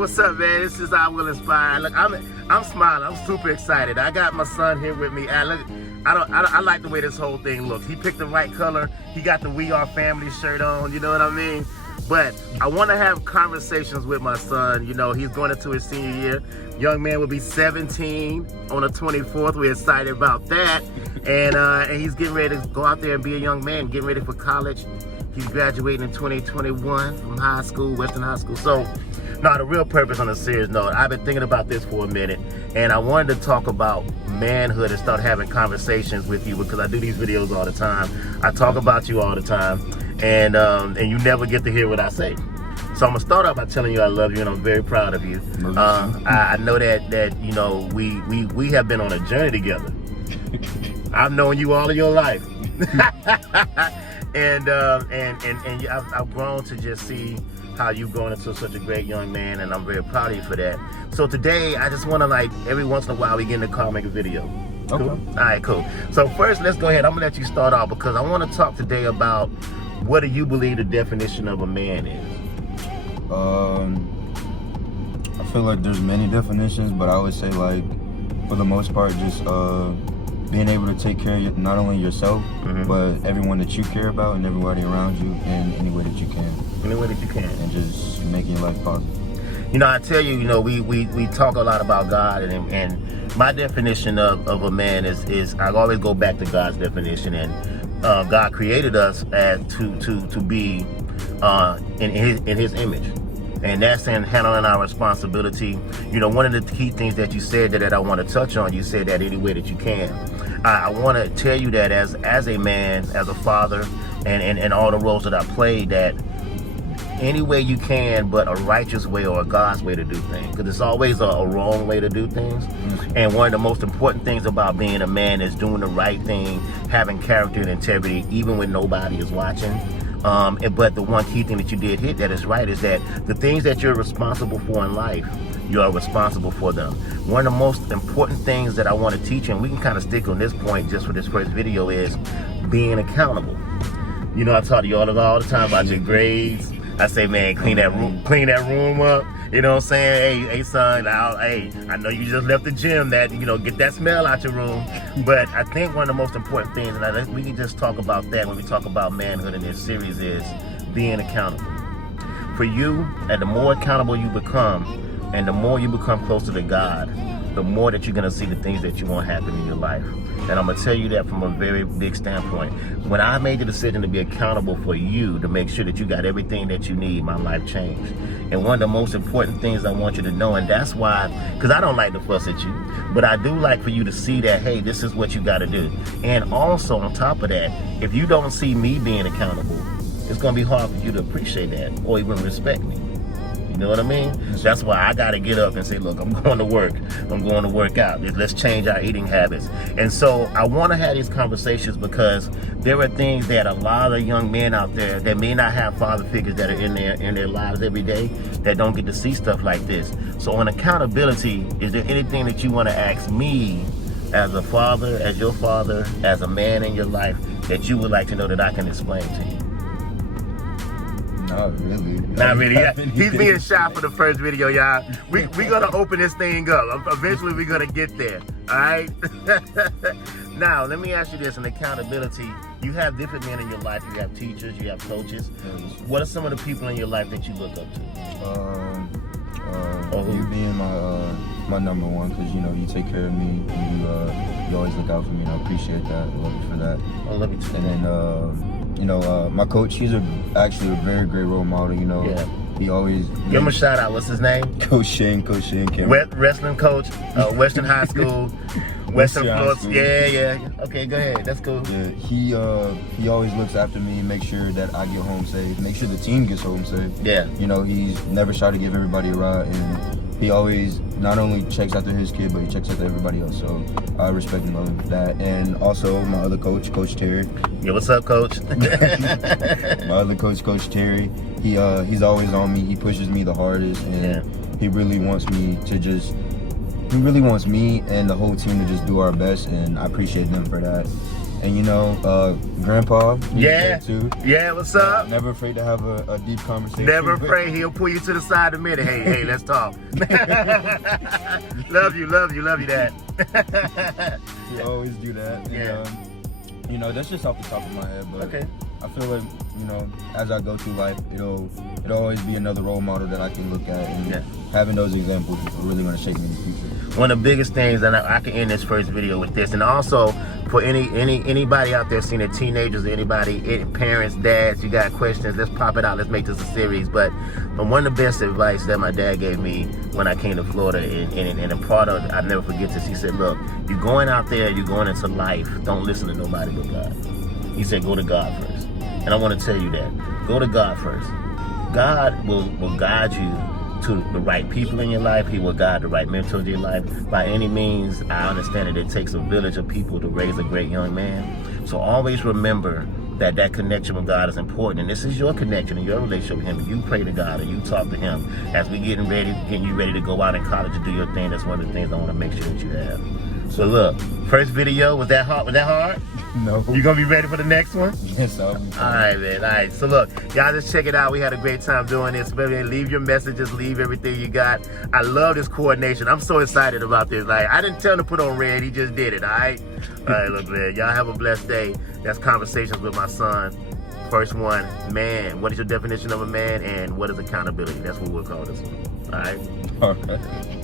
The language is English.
what's up, man? This is I Will Inspire. Look, I'm smiling. I'm super excited. I got my son here with me. I like the way this whole thing looks. He picked the right color. He got the We Are Family shirt on. You know what I mean? But I want to have conversations with my son. You know, he's going into his senior year. Young man will be 17 on the 24th. We're excited about that. And he's getting ready to go out there and be a young man, getting ready for college. He's graduating in 2021 from high school, Western High School. So, no, the real purpose on a serious note, I've been thinking about this for a minute, and I wanted to talk about manhood and start having conversations with you because I do these videos all the time. I talk about you all the time, and you never get to hear what I say. So I'm gonna start off by telling you I love you and I'm very proud of you. I know that you know we have been on a journey together. I've known you all of your life. And I've grown to just see how you've grown into such a great young man, and I'm very proud of you for that. So today, I just want to, like, every once in a while, we get in the car, make a video. Okay. Cool? All right, cool. So first, let's go ahead. I'm going to let you start off because I want to talk today about what do you believe the definition of a man is? I feel like there's many definitions, but I would say, like, for the most part, just being able to take care of not only yourself, but everyone that you care about and everybody around you in any way that you can. Any way that you can. And just making your life positive. You know, I tell you, you know, we talk a lot about God, and my definition of a man is I always go back to God's definition, and God created us as to be in His image. And that's in handling our responsibility. You know, one of the key things that you said that I want to touch on, you said that any way that you can. I want to tell you that as a man, as a father, and all the roles that I played, that any way you can, but a righteous way or a God's way to do things. Because it's always a wrong way to do things. And one of the most important things about being a man is doing the right thing, having character and integrity, even when nobody is watching. But the one key thing that you did hit that is right is that the things that you're responsible for in life, you are responsible for them. One of the most important things that I want to teach, and we can kind of stick on this point just for this first video, is being accountable. You know, I talk to you all the time about your grades. I say, man, clean that room up. You know what I'm saying? Hey son, I know you just left the gym. That, you know, get that smell out your room. But I think one of the most important things, and we can just talk about that when we talk about manhood in this series, is being accountable. For you, and the more accountable you become, and the more you become closer to God, the more that you're gonna see the things that you want happen in your life. And I'm gonna tell you that from a very big standpoint. When I made the decision to be accountable for you, to make sure that you got everything that you need, my life changed. And one of the most important things I want you to know, and that's why, because I don't like to fuss at you, but I do like for you to see that, hey, this is what you gotta do. And also on top of that, if you don't see me being accountable, it's gonna be hard for you to appreciate that or even respect me. You know what I mean? That's why I gotta get up and say, look, I'm going to work. I'm going to work out. Let's change our eating habits. And so I want to have these conversations because there are things that a lot of young men out there that may not have father figures that are in their lives every day that don't get to see stuff like this. So on accountability, is there anything that you want to ask me as a father, as your father, as a man in your life that you would like to know that I can explain to you? Not really. Not really. Yeah. He's being shy for the first video, y'all. We're gonna open this thing up. Eventually, we're gonna get there. All right. Now, let me ask you this: in accountability, you have different men in your life. You have teachers. You have coaches. What are some of the people in your life that you look up to? You being my number one, because you know you take care of me. And you always look out for me, and I appreciate that. I love you for that. I love you too. And then you know, my coach, he's actually a very great role model, you know. Yeah. He always... Give him a shout out. What's his name? Coach Shane Cameron. Wrestling coach, Western High School, Western Florida. Yeah. Okay, go ahead. That's cool. Yeah, he always looks after me, make sure that I get home safe, make sure the team gets home safe. Yeah. You know, he's never shy to give everybody a ride, and he always not only checks after his kid, but he checks after everybody else. So I respect and love that. And also my other coach, Coach Terry. Yeah, what's up, Coach? My other coach, Coach Terry. He's always on me. He pushes me the hardest, and he really wants me and the whole team to just do our best, and I appreciate them for that. And you know, Grandpa. he's Yeah. there too. Yeah, what's up? Never afraid to have a deep conversation. Never afraid. He'll pull you to the side in a minute. Hey, let's talk. love you, Dad. You always do that. And, Yeah. you know, that's just off the top of my head, but Okay. I feel like, you know, as I go through life, it'll always be another role model that I can look at, and Yeah. having those examples are really going to shape me in the future. One of the biggest things, and I can end this first video with this, and also for anybody out there seeing it, teenagers, anybody, parents, dads, you got questions, let's pop it out, let's make this a series. But one of the best advice that my dad gave me when I came to Florida, and a part of it, I'll never forget this, he said, look, you're going out there, you're going into life, don't listen to nobody but God. He said, go to God first. And I want to tell you that, go to God first. God will guide you to the right people in your life. He will guide the right mentors in your life. By any means, I understand that it takes a village of people to raise a great young man. So always remember that connection with God is important. And this is your connection and your relationship with Him. You pray to God and you talk to Him. As we getting you ready to go out in college and do your thing, that's one of the things I want to make sure that you have. So look, first video, was that hard? No. You gonna be ready for the next one? Yes, I'll be fine. All right, man. All right. So look, y'all just check it out. We had a great time doing this. Baby, leave your messages, leave everything you got. I love this coordination. I'm so excited about this. Like, I didn't tell him to put on red. He just did it. All right. All right. Look, man. Y'all have a blessed day. That's Conversations with my son. First one, man. What is your definition of a man, and what is accountability? That's what we'll call this one. All right. All right.